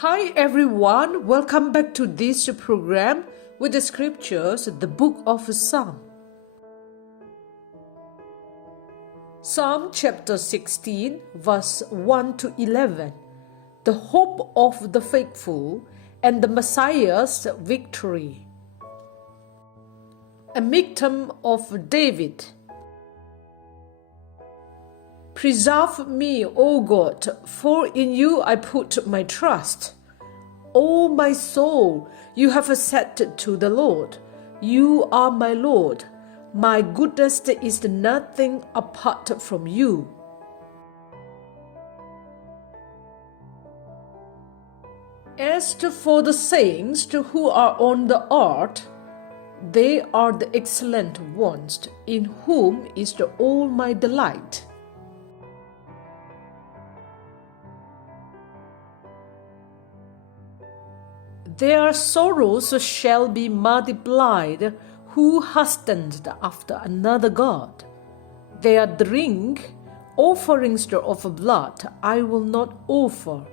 Hi everyone, welcome back to this program with the scriptures, the book of Psalm. Psalm chapter 16, verse 1 to 11. The hope of the faithful and the Messiah's victory. A Michtam of David. Preserve me, O God, for in you I put my trust. O my soul, you have said to the Lord, you are my Lord. My goodness is nothing apart from you. As for the saints who are on the earth, they are the excellent ones, in whom is all my delight. Their sorrows shall be multiplied, who hastened after another god. Their drink, offerings of blood, I will not offer,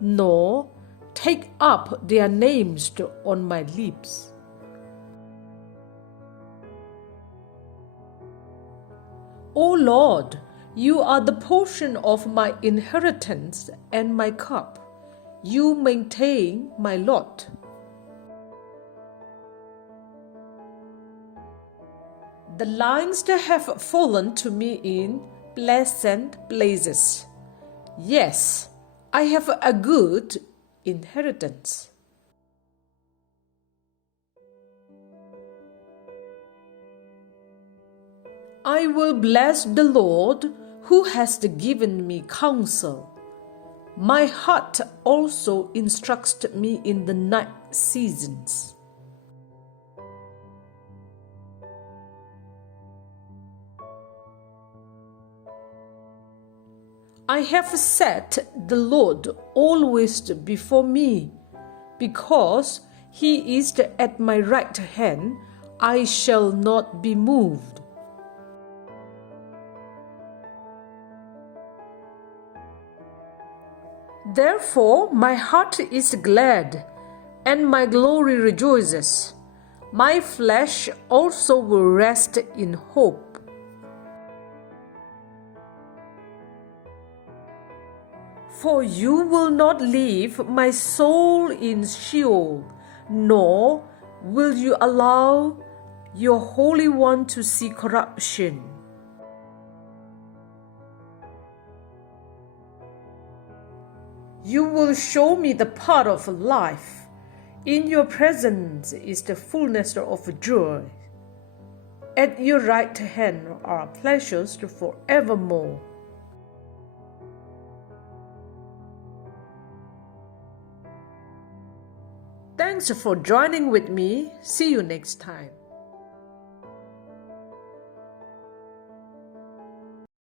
nor take up their names on my lips. O Lord, you are the portion of my inheritance and my cup. You maintain my lot. The lines that have fallen to me in pleasant places. Yes, I have a good inheritance. I will bless the Lord who has given me counsel. My heart also instructs me in the night seasons. I have set the Lord always before me. Because he is at my right hand, I shall not be moved. Therefore my heart is glad, and my glory rejoices. My flesh also will rest in hope. For you will not leave my soul in Sheol, nor will you allow your Holy One to see corruption. You will show me the path of life. In your presence is the fullness of joy. At your right hand are pleasures forevermore. Thanks for joining with me. See you next time.